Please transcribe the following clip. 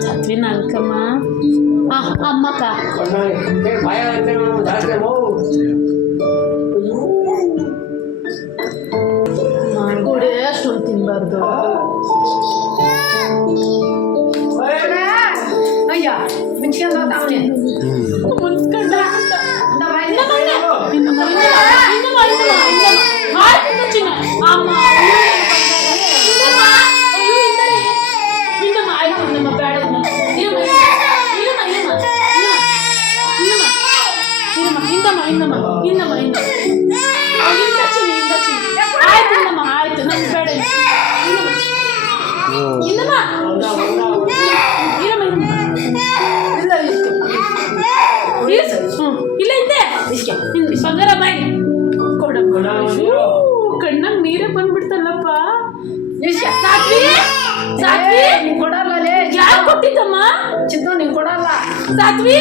ಸಾತ್ವಿನ ಅಂಕಮ್ಮ ಅಮ್ಮಕ್ಕ ಮಾಡ್ಕೊಡೆ ಅಷ್ಟೊಂದು ತಿನ್ಬಾರ್ದು. ಅಯ್ಯ ಮುಂಚ್ಕೊಂಡ ಆಯ್ತು ನಮ್ಗೆ ಬೇಡ ಇಲ್ಲ ಇದೆ ಬಂಗಾರ ಬಾಯಿ ಕಣ್ಣಾಗ ನೀರೇ ಬಂದ್ಬಿಡ್ತಲ್ಲಪ್ಪ. ಕೊಡಲ್ಲ ಯಾರು ಕೊಟ್ಟಿದ್ದಮ್ಮ? ಚಿಕ್ಕ ನೀನ್ ಕೊಡಲ್ಲ ಸಾತ್ವಿ